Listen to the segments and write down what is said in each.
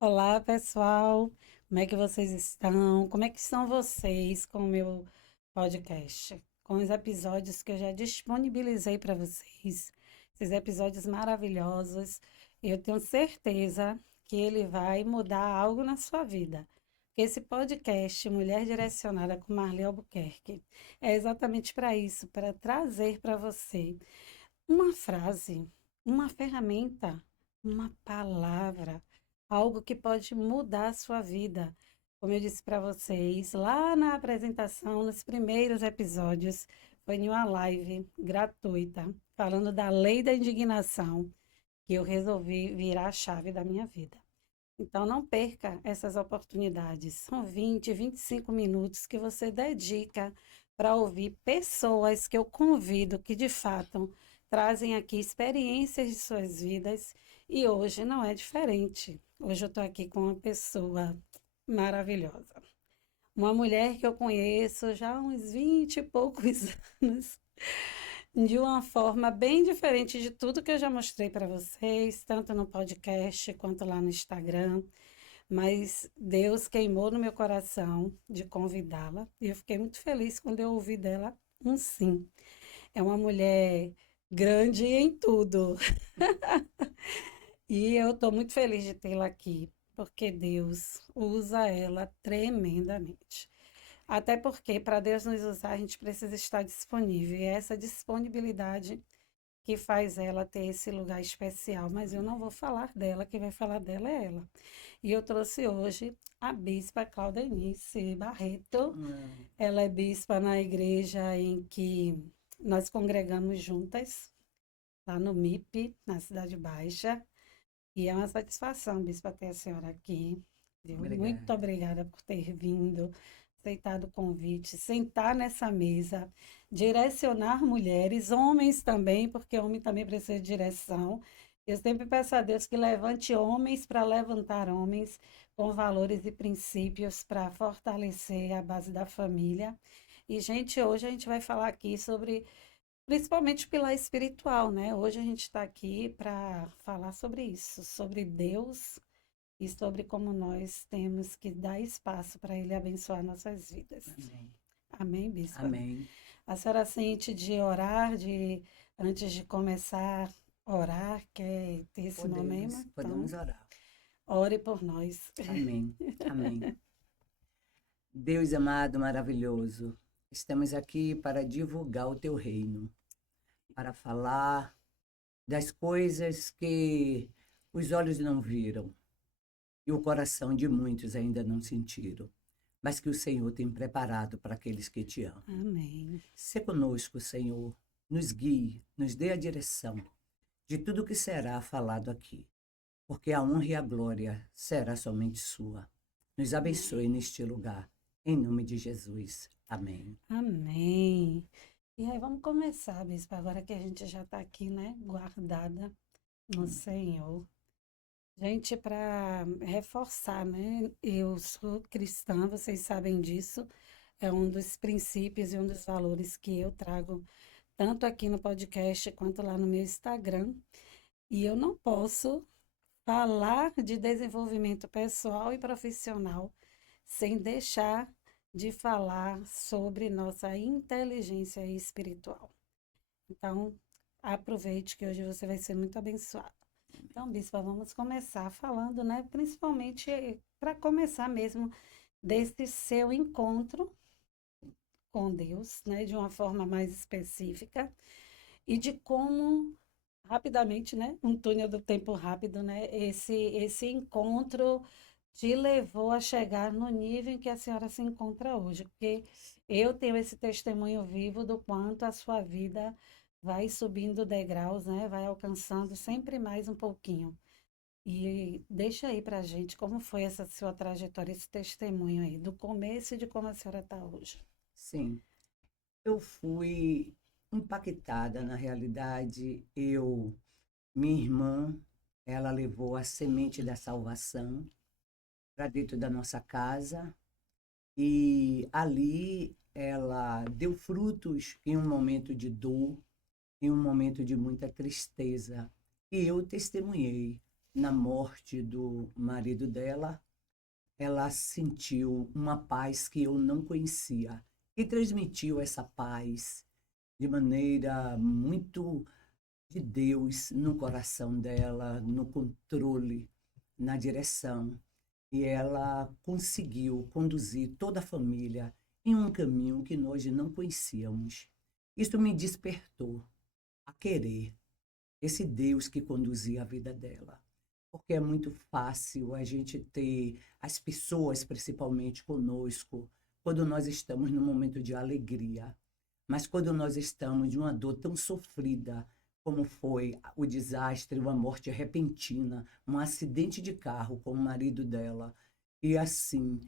Olá, pessoal. Como é que vocês estão? Como é que estão vocês com o meu podcast? Com os episódios que eu já disponibilizei para vocês. Esses episódios maravilhosos. Eu tenho certeza que ele vai mudar algo na sua vida. Esse podcast, Mulher Direcionada com Marli Albuquerque, é exatamente para isso, para trazer para você uma frase, uma ferramenta, uma palavra, algo que pode mudar a sua vida. Como eu disse para vocês, lá na apresentação, nos primeiros episódios, foi em uma live gratuita, falando da lei da indignação, que eu resolvi virar a chave da minha vida. Então, não perca essas oportunidades. São 25 minutos que você dedica para ouvir pessoas que eu convido que, de fato, trazem aqui experiências de suas vidas. E hoje não é diferente. Hoje eu estou aqui com uma pessoa maravilhosa. Uma mulher que eu conheço já há uns 20 e poucos anos, de uma forma bem diferente de tudo que eu já mostrei para vocês, tanto no podcast quanto lá no Instagram. Mas Deus queimou no meu coração de convidá-la e eu fiquei muito feliz quando eu ouvi dela um sim. É uma mulher grande em tudo e eu estou muito feliz de tê-la aqui, porque Deus usa ela tremendamente. Até porque para Deus nos usar, a gente precisa estar disponível. E é essa disponibilidade que faz ela ter esse lugar especial. Mas eu não vou falar dela, quem vai falar dela é ela. E eu trouxe hoje a bispa Claudenice Barreto. Hum, Ela é bispa na igreja em que nós congregamos juntas, lá no MIP, na Cidade Baixa. E é uma satisfação, bispa, ter a senhora aqui. Viu? Muito Obrigada. obrigada por ter vindo, aceitado o convite, sentar nessa mesa, direcionar mulheres, homens também, porque homem também precisa de direção. Eu sempre peço a Deus que levante homens para levantar homens com valores e princípios para fortalecer a base da família. E, gente, hoje a gente vai falar aqui sobre principalmente o pilar espiritual, né? Hoje a gente está aqui para falar sobre isso, sobre Deus e sobre como nós temos que dar espaço para Ele abençoar nossas vidas. Amém. Amém, Bispa? Amém. A senhora sente de orar, antes de começar a orar, quer ter esse momento? Podemos Então, orar. ore por nós. Amém. Amém. Deus amado, maravilhoso, estamos aqui para divulgar o teu reino, para falar das coisas que os olhos não viram e o coração de muitos ainda não sentiram, mas que o Senhor tem preparado para aqueles que te amam. Amém. Se conosco, Senhor, nos guie, nos dê a direção de tudo que será falado aqui, porque a honra e a glória será somente sua. Nos Amém. abençoe neste lugar, em nome de Jesus. Amém. Amém. E aí, vamos começar, Bispa, agora que a gente já está aqui, né, guardada no Senhor. Gente, para reforçar, né? Eu sou cristã, vocês sabem disso. É um dos princípios e um dos valores que eu trago tanto aqui no podcast quanto lá no meu Instagram. E eu não posso falar de desenvolvimento pessoal e profissional sem deixar de falar sobre nossa inteligência espiritual. Então, aproveite que hoje você vai ser muito abençoado. Então, Bispa, vamos começar falando, né? Principalmente para começar mesmo desse seu encontro com Deus, né? De uma forma mais específica e de como rapidamente, né? Um túnel do tempo rápido, né? Esse encontro te levou a chegar no nível em que a senhora se encontra hoje, porque eu tenho esse testemunho vivo do quanto a sua vida vai subindo degraus, né? Vai alcançando sempre mais um pouquinho. E deixa aí pra gente como foi essa sua trajetória, esse testemunho aí, do começo e de como a senhora está hoje. Sim, eu fui impactada, na realidade, minha irmã, ela levou a semente da salvação para dentro da nossa casa e ali ela deu frutos em um momento de dor, em um momento de muita tristeza. E eu testemunhei. na morte do marido dela, ela sentiu uma paz que eu não conhecia e transmitiu essa paz de maneira muito de Deus no coração dela, no controle, na direção. E ela conseguiu conduzir toda a família em um caminho que nós não conhecíamos. Isso me despertou a querer esse Deus que conduzia a vida dela. Porque é muito fácil a gente ter as pessoas, principalmente conosco, quando nós estamos num momento de alegria. Mas quando nós estamos de uma dor tão sofrida, como foi o desastre, uma morte repentina, um acidente de carro com o marido dela, e assim,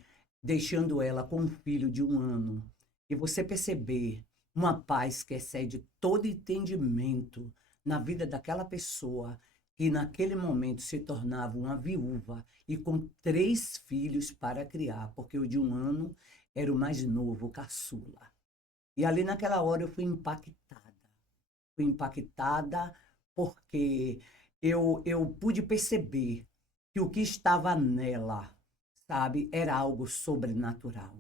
deixando ela com um filho de 1 ano, e você perceber uma paz que excede todo entendimento na vida daquela pessoa, que naquele momento se tornava uma viúva e com 3 filhos para criar, porque o de 1 ano era o mais novo, o caçula. E ali naquela hora eu fui impactada. Fui impactada porque eu pude perceber que o que estava nela, sabe, era algo sobrenatural.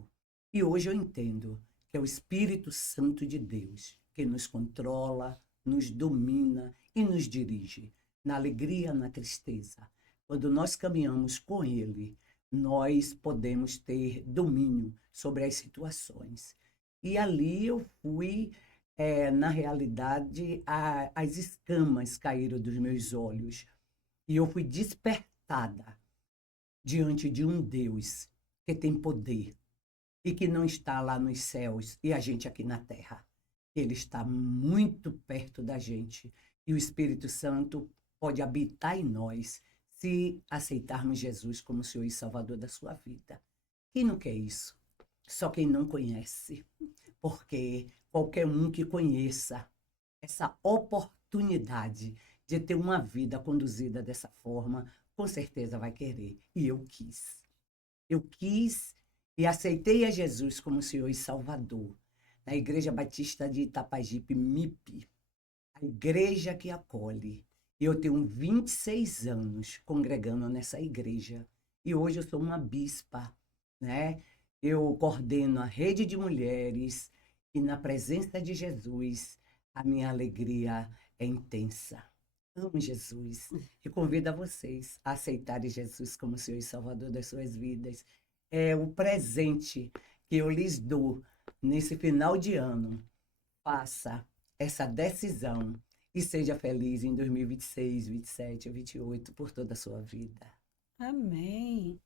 E hoje eu entendo que é o Espírito Santo de Deus que nos controla, nos domina e nos dirige, na alegria, na tristeza. Quando nós caminhamos com Ele, nós podemos ter domínio sobre as situações. E ali eu fui, na realidade, as escamas caíram dos meus olhos. E eu fui despertada diante de um Deus que tem poder e que não está lá nos céus e a gente aqui na terra. Ele está muito perto da gente e o Espírito Santo pode habitar em nós se aceitarmos Jesus como Senhor e Salvador da sua vida. Quem não quer isso? Só quem não conhece, porque qualquer um que conheça essa oportunidade de ter uma vida conduzida dessa forma, com certeza vai querer. E eu quis. Eu quis e aceitei a Jesus como Senhor e Salvador. Na Igreja Batista de Itapajipe, MIP, a igreja que acolhe. E eu tenho 26 anos congregando nessa igreja. E hoje eu sou uma bispa, né? Eu coordeno a rede de mulheres e na presença de Jesus, a minha alegria é intensa. Amo Jesus e convido a vocês a aceitarem Jesus como Senhor e Salvador das suas vidas. É o presente que eu lhes dou nesse final de ano. Faça essa decisão e seja feliz em 2026, 27, 28, por toda a sua vida. Amém.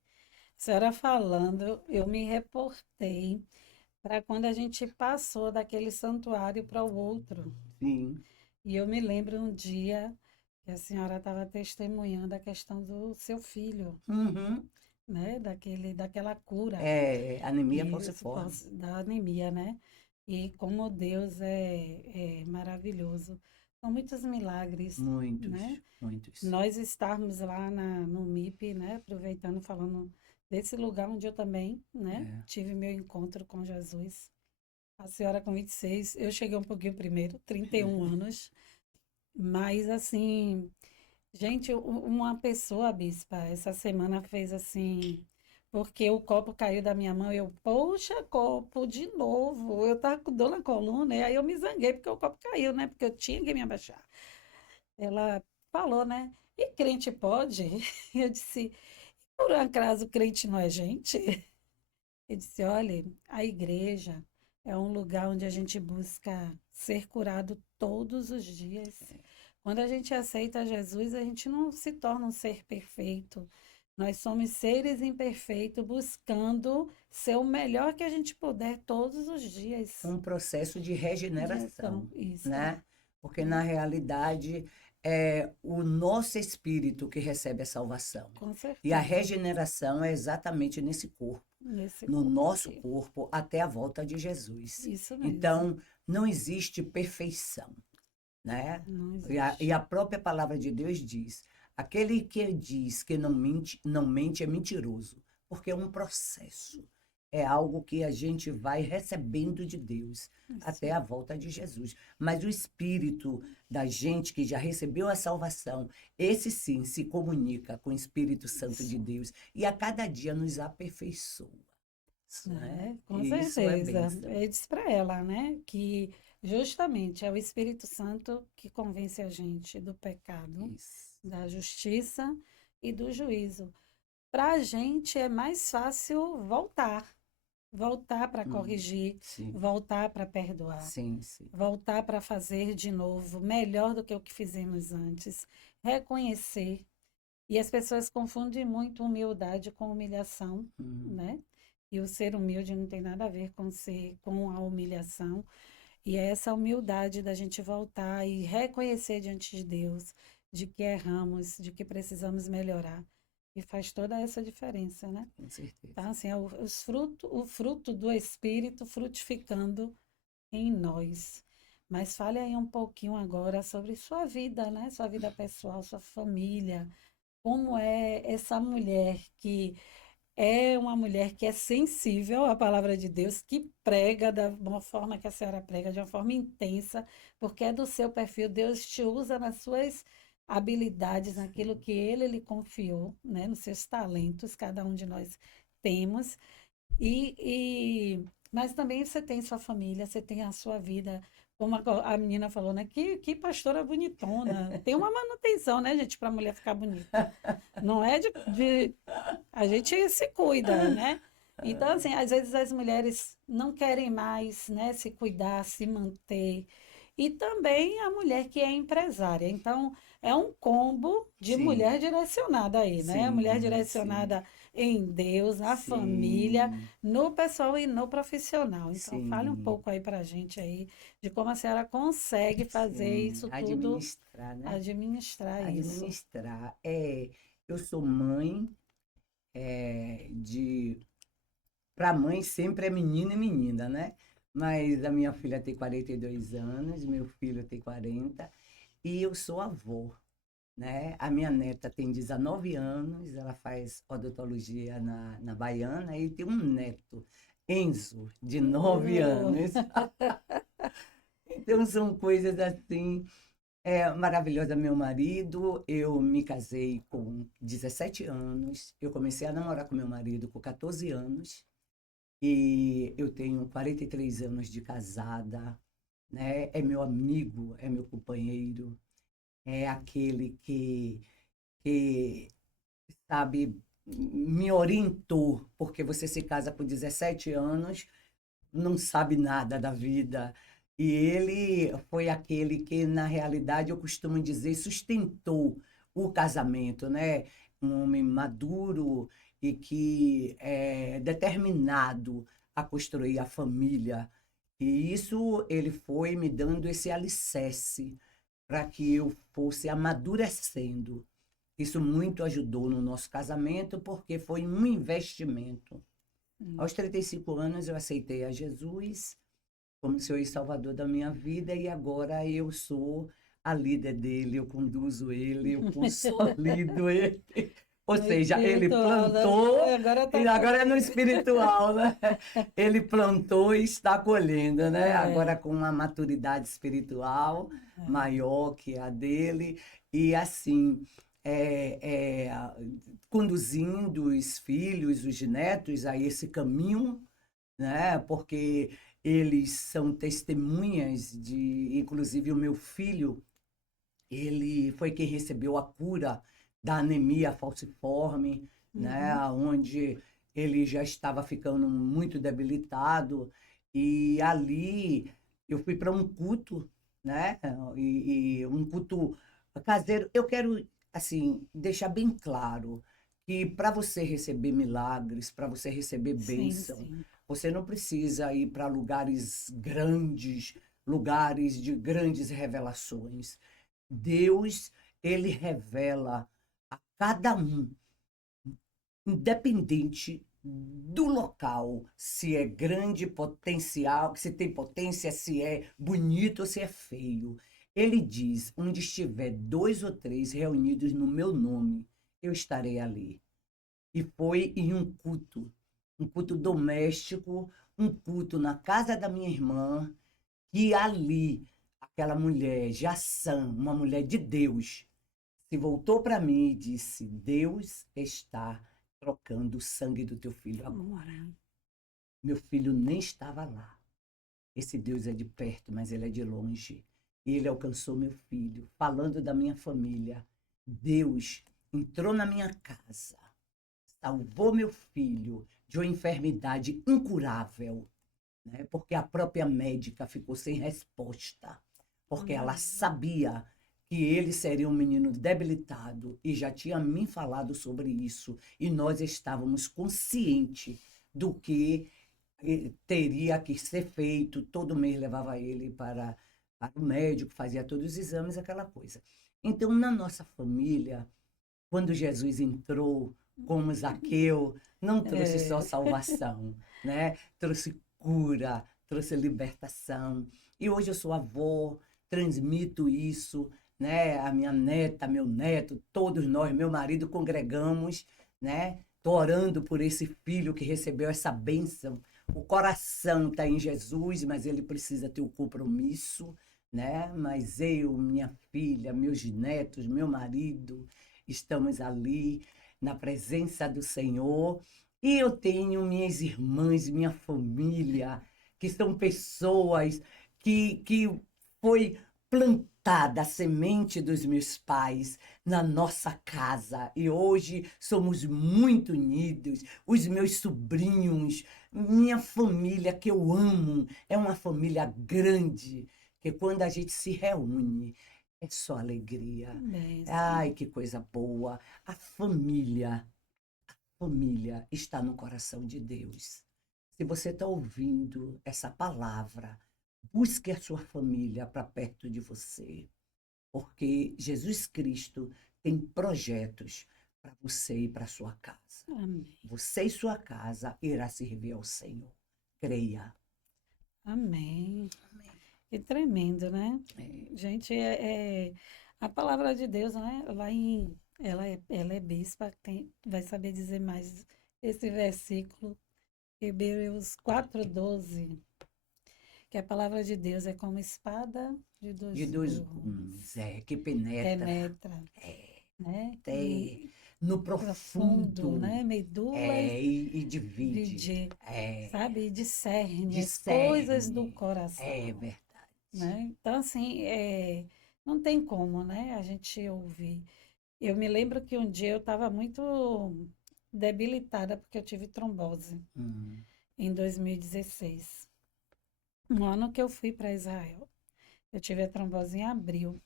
A senhora falando, eu me reportei para quando a gente passou daquele santuário para o outro. Sim. E eu me lembro um dia que a senhora estava testemunhando a questão do seu filho, Uhum. né? Daquela cura. É, anemia Isso, falciforme. da anemia, né? E como Deus é maravilhoso. São muitos milagres, Muitos, né? muitos. Nós estarmos lá no MIP, né? Aproveitando, falando desse lugar onde eu também, né? É. Tive meu encontro com Jesus. A senhora com 26, eu cheguei um pouquinho primeiro, 31 anos. Mas assim, gente, uma pessoa, bispa, essa semana fez assim, porque o copo caiu da minha mão, eu, poxa, copo, de novo. Eu tava com dor na coluna, e aí eu me zanguei porque o copo caiu, né? Porque eu tinha que me abaixar. Ela falou, né? E crente pode? Eu disse, por um acaso crente não é gente? Eu disse, olha, a igreja é um lugar onde a gente busca ser curado todos os dias. Quando a gente aceita Jesus, a gente não se torna um ser perfeito. Nós somos seres imperfeitos buscando ser o melhor que a gente puder todos os dias. Um processo de regeneração, Isso, né? Porque na né? realidade é o nosso espírito que recebe a salvação. Com E a certeza. regeneração é exatamente nesse corpo, Nesse no corpo nosso aqui. corpo até a volta de Jesus. Isso mesmo. Então, não existe perfeição, né? Não E a existe. própria palavra de Deus diz: aquele que diz que não mente é mentiroso, porque é um processo. é algo que a gente vai recebendo de Deus até Sim. a volta de Jesus. Mas o espírito da gente que já recebeu a salvação, esse sim se comunica com o Espírito Santo de Isso. Deus e a cada dia nos aperfeiçoa, né? É, com E isso é certeza. bênção. Eu disse para ela, né, que justamente é o Espírito Santo que convence a gente do pecado, Isso. da justiça e do juízo. Para a gente é mais fácil voltar para Hum, corrigir, sim, voltar para perdoar, sim, sim. voltar para fazer de novo, melhor do que o que fizemos antes, reconhecer. E as pessoas confundem muito humildade com humilhação, Hum, né? E o ser humilde não tem nada a ver com ser com a humilhação. E é essa humildade da gente voltar e reconhecer diante de Deus de que erramos, de que precisamos melhorar. E faz toda essa diferença, né? com certeza. Então, assim, é o fruto do Espírito frutificando em nós. Mas fale aí um pouquinho agora sobre sua vida, né? Sua vida pessoal, sua família. Como é essa mulher que é uma mulher que é sensível à palavra de Deus, que prega da uma forma que a senhora prega, de uma forma intensa, porque é do seu perfil. Deus te usa nas suas habilidades, naquilo Sim, que Ele lhe confiou, né? Nos seus talentos, cada um de nós temos. Mas também você tem sua família, você tem a sua vida, como a menina falou, né? Que pastora bonitona. Tem uma manutenção, né, gente, para a mulher ficar bonita. Não é a gente se cuida, né? Então, assim, às vezes as mulheres não querem mais, né, se cuidar, se manter. E também a mulher que é empresária. Então, é um combo de sim, mulher direcionada aí, né? A mulher sim, sim, direcionada em Deus, na família, sim, no pessoal e no profissional. Então, fale um sim, pouco aí pra gente aí de como a senhora consegue fazer sim. isso tudo, Administrar, né? administrar isso. Administrar. Eu sou mãe de. Para mãe sempre é menino e menina, né? Mas a minha filha tem 42 anos, meu filho tem 40 e eu sou avó, né? A minha neta tem 19 anos, ela faz odontologia na Baiana e tem um neto, Enzo, de 9 Oh, anos. Então são coisas assim maravilhosas. Meu marido, eu me casei com 17 anos, eu comecei a namorar com meu marido com 14 anos e eu tenho 43 anos de casada, né? É meu amigo, é meu companheiro, é aquele que sabe, me orientou, porque você se casa com 17 anos, não sabe nada da vida. E ele foi aquele que, na realidade, eu costumo dizer, sustentou o casamento, né? Um homem maduro e que é determinado a construir a família. E isso ele foi me dando esse alicerce para que eu fosse amadurecendo. Isso muito ajudou no nosso casamento, porque foi um investimento. hum. Aos 35 anos, eu aceitei a Jesus como Senhor e Salvador da minha vida, e agora eu sou a líder dele, eu conduzo ele, eu consolido ele. Ou No seja, ele espiritual, né? plantou Agora tá e agora é no colhendo. espiritual, né? Ele plantou e está colhendo, né? É, Agora com uma maturidade espiritual maior que a dele, e assim, é, é, conduzindo os filhos, os netos a esse caminho, né? Porque eles são testemunhas de, inclusive o meu filho, ele foi quem recebeu a cura da anemia falciforme, né? uhum. Onde ele já estava ficando muito debilitado e ali eu fui para um culto, né? E um culto caseiro. Eu quero assim deixar bem claro que para você receber milagres, para você receber Sim, bênção, sim. você não precisa ir para lugares grandes, lugares de grandes revelações. Deus, ele revela a cada um, independente do local, se é grande potencial, se tem potência, se é bonito ou se é feio. Ele diz: onde estiver dois ou três reunidos no meu nome, eu estarei ali. E foi em um culto. um culto doméstico, um culto na casa da minha irmã, e ali, aquela mulher, Jaçã, uma mulher de Deus, se voltou para mim e disse: Deus está trocando o sangue do teu filho agora. Uhum. Meu filho nem estava lá. Esse Deus é de perto, mas ele é de longe. E ele alcançou meu filho, falando da minha família. Deus entrou na minha casa, salvou meu filho de uma enfermidade incurável, né? Porque a própria médica ficou sem resposta, porque ela Amém. sabia que ele seria um menino debilitado e já tinha me falado sobre isso, e nós estávamos conscientes do que teria que ser feito. Todo mês levava ele para o médico, fazia todos os exames, aquela coisa. Então, na nossa família, quando Jesus entrou como Zaqueu, não trouxe só É, salvação, né? Trouxe cura, trouxe libertação. E hoje eu sou avó, transmito isso, né? A minha neta, meu neto, todos nós, meu marido, congregamos, né? Estou orando por esse filho que recebeu essa bênção. O coração está em Jesus, mas ele precisa ter o compromisso, né? Mas eu, minha filha, meus netos, meu marido, estamos ali na presença do Senhor. E eu tenho minhas irmãs, minha família, que são pessoas que foi plantada a semente dos meus pais na nossa casa. E hoje somos muito unidos. Os meus sobrinhos, minha família que eu amo, é uma família grande, que quando a gente se reúne, é só alegria. bênção. Ai, que coisa boa. A família está no coração de Deus. Se você está ouvindo essa palavra, busque a sua família para perto de você, porque Jesus Cristo tem projetos para você e para sua casa. Amém. Você e sua casa irá servir ao Senhor. Creia. Amém. Que tremendo, né? Gente, a palavra de Deus, né? Ela é bispa, vai saber dizer mais esse versículo, Hebreus 4:12, que a palavra de Deus é como espada de De dois dois gumes, gumes, que penetra penetra, né? até no Profundo, profundo, né? Medulas e divide, de, é, sabe, discerne as coisas do discerne, é coração, verdade. né? Então, assim, não tem como, né, a gente ouvir. Eu me lembro que um dia eu estava muito debilitada porque eu tive trombose Hum, em 2016, um ano que eu fui para Israel. Eu tive a trombose em abril.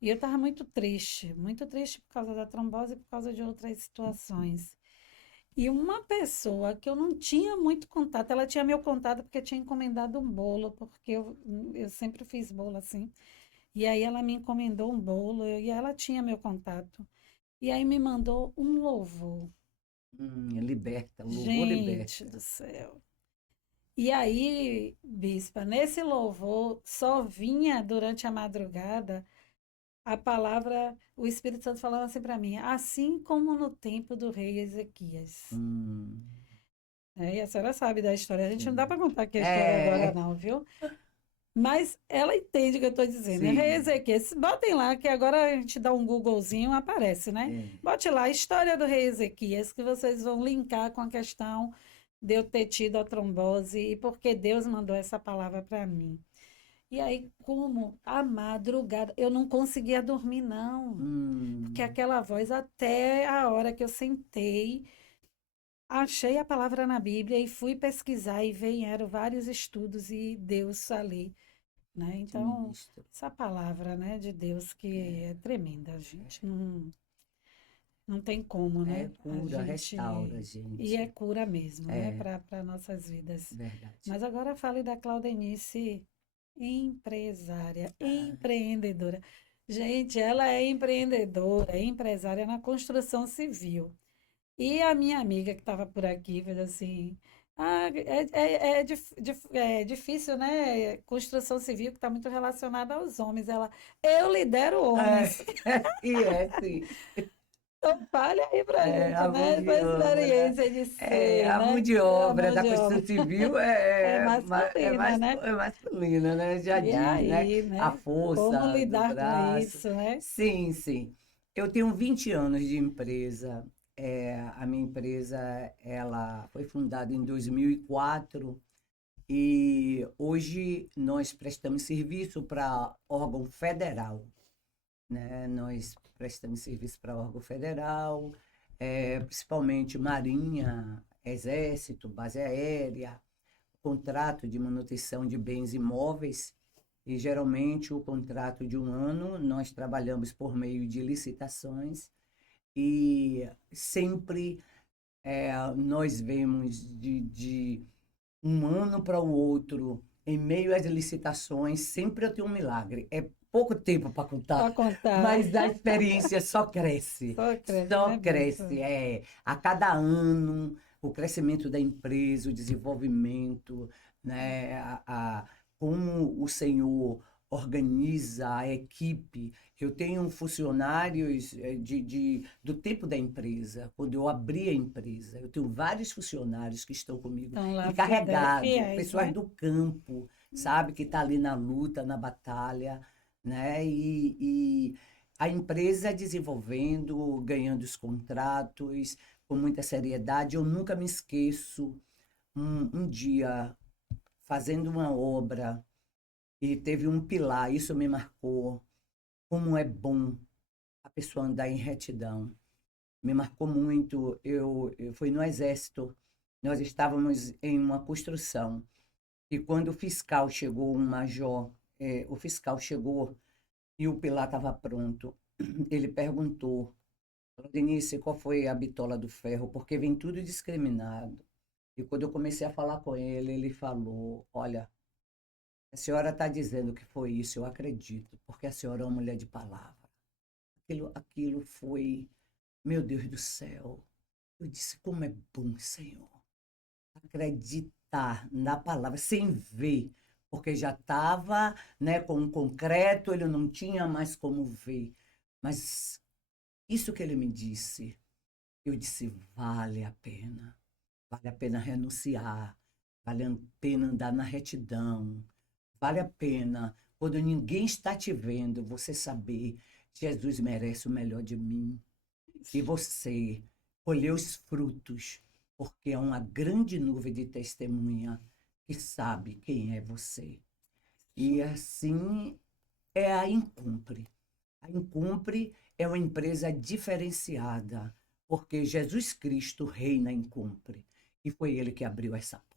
E eu estava muito triste por causa da trombose e por causa de outras situações. E uma pessoa que eu não tinha muito contato, ela tinha meu contato porque eu tinha encomendado um bolo, porque eu sempre fiz bolo assim. E aí ela me encomendou um bolo e ela tinha meu contato. E aí me mandou um louvor. liberta, louvor Gente do liberta. céu. E aí, bispa, nesse louvor só vinha durante a madrugada a palavra, o Espírito Santo falando assim para mim, assim como no tempo do rei Ezequias. Hum, E a senhora sabe da história. A gente não dá sim. para contar aqui a história agora, É, não, viu? Mas ela entende o que eu estou dizendo. É Rei sim. Ezequias. Botem lá, que agora a gente dá um Googlezinho, aparece, né? É, Bote lá a história do Rei Ezequias, que vocês vão linkar com a questão de eu ter tido a trombose e porque Deus mandou essa palavra para mim. E aí, como a madrugada, eu não conseguia dormir, não. Porque hum, aquela voz, até a hora que eu sentei, achei a palavra na Bíblia e fui pesquisar e vieram vários estudos e Deus ali, né? te Então, ministro. essa palavra, né, de Deus que é tremenda, gente, não tem como, É né? A cura, restaura, gente e é gente. cura mesmo, né, É para nossas vidas. verdade. Mas agora fale da Claudenice, empresária, Ah, empreendedora. Gente, ela é empreendedora, é empresária na construção civil. E a minha amiga que estava por aqui fez assim: ah, é difícil, né? Construção civil que está muito relacionada aos homens. Eu lidero é, homens. e é, sim. Então, fale aí pra É, gente, a mão né? de Essa obra. experiência de É, ser, a mão né? de A obra mão da de construção obra. civil É é masculina, mais, né? é masculina, né? Já E diz, né? aí, A né? Como força do lidar com braço. isso, né? Sim, sim. Eu tenho 20 anos de empresa. A minha empresa, ela foi fundada em 2004 e hoje nós prestamos serviço para órgão federal, né? Nós prestamos serviço para órgão federal, principalmente Marinha, Exército, base aérea, contrato de manutenção de bens imóveis, e geralmente o contrato de um ano nós trabalhamos por meio de licitações e sempre nós vemos de um ano para o outro, em meio às licitações, sempre eu tenho um milagre. É pouco tempo para Para contar, contar. mas a experiência só cresce, Só cresce, só né, cresce. Benção? A cada ano, o crescimento da empresa, o desenvolvimento, né, como o Senhor organiza a equipe. Eu tenho funcionários do tempo da empresa, quando eu abri a empresa. Eu tenho vários funcionários que estão comigo Estão lá encarregados, fiéis, pessoas né? do campo, sabe, que está ali na luta, na batalha, né? E a empresa desenvolvendo, ganhando os contratos com muita seriedade. Eu nunca me esqueço um dia fazendo uma obra e teve um pilar, isso me marcou. Como é bom a pessoa andar em retidão. Me marcou muito. Eu fui no Exército, nós estávamos em uma construção. E quando o fiscal chegou, um major, o fiscal chegou e o pilar estava pronto. Ele perguntou, Denise, qual foi a bitola do ferro? Porque vem tudo discriminado. E quando eu comecei a falar com ele, ele falou: Olha, a senhora está dizendo que foi isso, eu acredito, porque a senhora é uma mulher de palavra. Aquilo foi, meu Deus do céu. Eu disse: Como é bom, Senhor, acreditar na palavra sem ver, porque já estava, né, com o concreto, ele não tinha mais como ver. Mas isso que ele me disse, eu disse: vale a pena renunciar, vale a pena andar na retidão, vale a pena, quando ninguém está te vendo, você saber: Jesus merece o melhor de mim. E você colher os frutos, porque é uma grande nuvem de testemunha que sabe quem é você. E assim é a Incumpre. A Incumpre é uma empresa diferenciada, porque Jesus Cristo reina em Incumpre. E foi ele que abriu essa porta.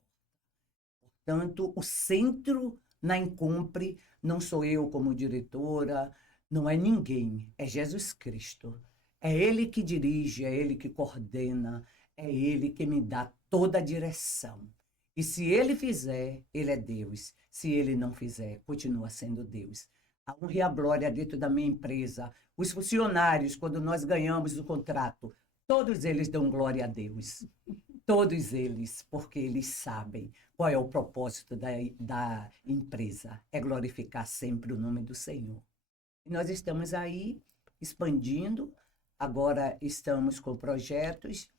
Portanto, o centro na Incumpre não sou eu como diretora, não é ninguém, é Jesus Cristo. É Ele que dirige, é Ele que coordena, é Ele que me dá toda a direção. E se Ele fizer, Ele é Deus. Se Ele não fizer, continua sendo Deus. A honra e a glória dentro da minha empresa. Os funcionários, quando nós ganhamos o contrato, todos eles dão glória a Deus. Todos eles, porque eles sabem qual é o propósito da empresa. É glorificar sempre o nome do Senhor. E nós estamos aí expandindo. Agora estamos com projetos,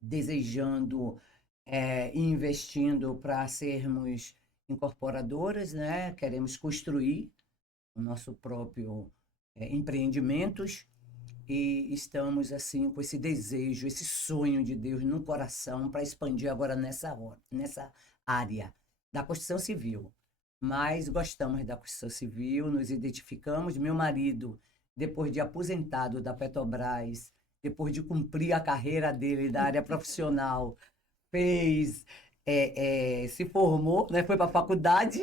desejando e investindo para sermos incorporadoras, né? Queremos construir o nosso próprio empreendimentos e estamos assim com esse desejo, esse sonho de Deus no coração para expandir agora nessa área da construção civil. Mas gostamos da construção civil, nos identificamos. Meu marido, depois de aposentado da Petrobras, depois de cumprir a carreira dele da área profissional, fez, se formou, né, foi para a faculdade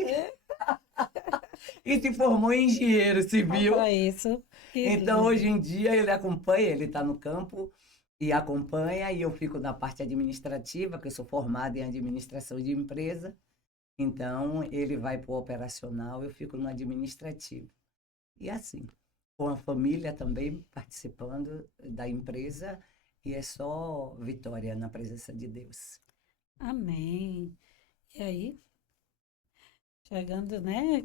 e se formou em engenheiro Olha civil. para isso. Que Então, lindo. hoje em dia, ele acompanha, ele está no campo e acompanha, e eu fico na parte administrativa, que eu sou formada em administração de empresa. Então, ele vai para o operacional, eu fico no administrativo. E assim, com a família também participando da empresa, e é só vitória na presença de Deus. Amém. E aí? chegando, né?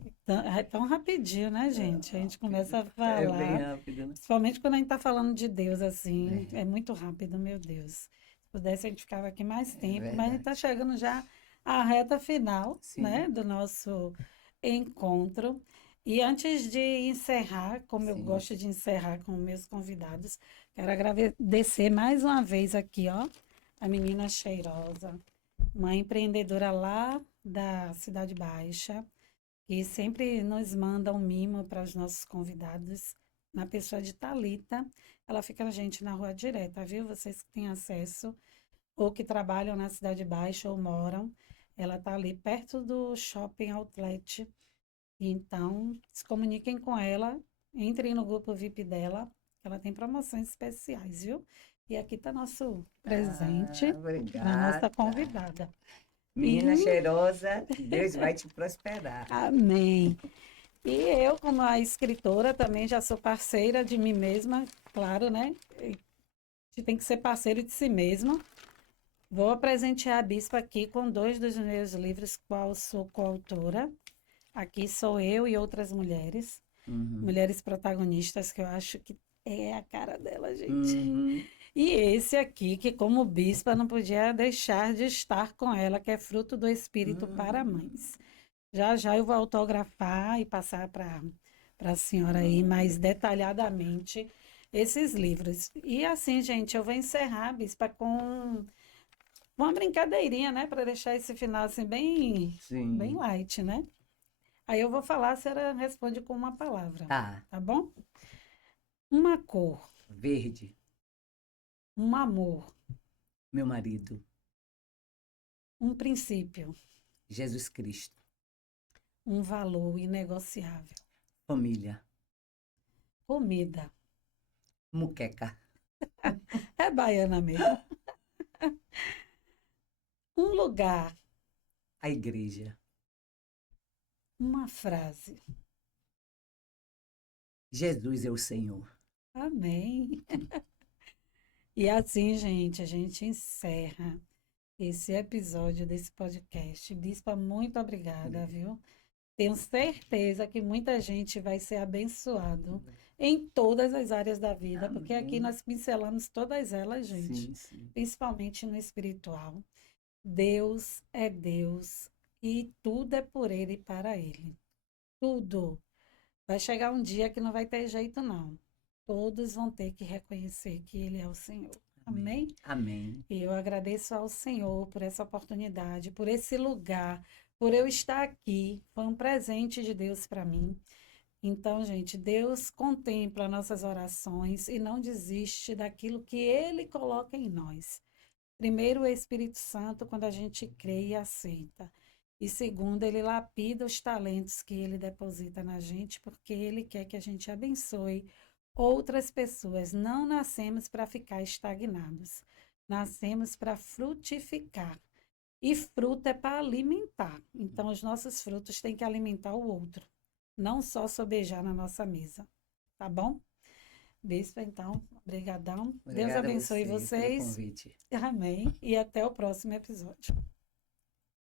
É tão rapidinho, né, gente? A gente começa a É bem falar, rápido, né? principalmente quando a gente está falando de Deus, assim, É, é muito rápido, meu Deus. Se pudesse, a gente ficava aqui mais é tempo, mas a gente está verdade. chegando já à reta final, Sim, né, do nosso encontro. E antes de encerrar, como eu sim. gosto de encerrar com meus convidados, quero agradecer mais uma vez aqui, ó, a menina cheirosa, uma empreendedora lá da Cidade Baixa, que sempre nos manda um mimo para os nossos convidados, na pessoa de Talita. Ela fica a gente na rua direta, viu? Vocês que têm acesso, ou que trabalham na Cidade Baixa ou moram, ela está ali perto do Shopping Outlet. Então, se comuniquem com ela, entrem no grupo VIP dela, que ela tem promoções especiais, viu? E aqui está nosso Ah, presente para nossa obrigada. convidada. E Menina cheirosa, Deus vai te prosperar. amém. E eu, como a escritora, também já sou parceira de mim mesma, claro, né? A gente tem que ser parceiro de si mesmo. Vou presentear a Bispa aqui com dois dos meus livros, qual sou coautora. Aqui sou eu e outras mulheres, Uhum. mulheres protagonistas, que eu acho que é a cara dela, gente. Uhum. E esse aqui, que como bispa não podia deixar de estar com ela, que é fruto do Espírito para Uhum. mães. Já já eu vou autografar e passar para a senhora aí Uhum. mais detalhadamente esses livros. E assim, gente, eu vou encerrar, bispa, com uma brincadeirinha, né, para deixar esse final assim bem Sim. light, né? Aí eu vou falar, a senhora responde com uma palavra, Tá. tá bom? Uma cor, Verde, um amor, meu marido, um princípio, Jesus Cristo, um valor inegociável, família, comida. muqueca, É baiana mesmo. Um lugar, a igreja. uma frase. Jesus é o Senhor. Amém. E assim, gente, a gente encerra esse episódio desse podcast. Bispa, muito obrigada, viu? Tenho certeza que muita gente vai ser abençoado em todas as áreas da vida, porque aqui Amém. nós pincelamos todas elas, gente, Sim, sim. principalmente no espiritual. Deus é Deus e tudo é por Ele e para Ele. Tudo. Vai chegar um dia que não vai ter jeito, não. Todos vão ter que reconhecer que Ele é o Senhor. Amém. Amém? Amém. E eu agradeço ao Senhor por essa oportunidade, por esse lugar, por eu estar aqui. Foi um presente de Deus para mim. Então, gente, Deus contempla nossas orações e não desiste daquilo que Ele coloca em nós. Primeiro, o Espírito Santo, quando a gente crê e aceita. E segundo, ele lapida os talentos que ele deposita na gente, porque ele quer que a gente abençoe outras pessoas. Não nascemos para ficar estagnados. Nascemos para frutificar. E fruto é para alimentar. Então, os nossos frutos têm que alimentar o outro, não só sobejar na nossa mesa. Tá bom? Bispo, então, brigadão. Deus Obrigada a abençoe você pelo vocês. convite. Amém. E até o próximo episódio.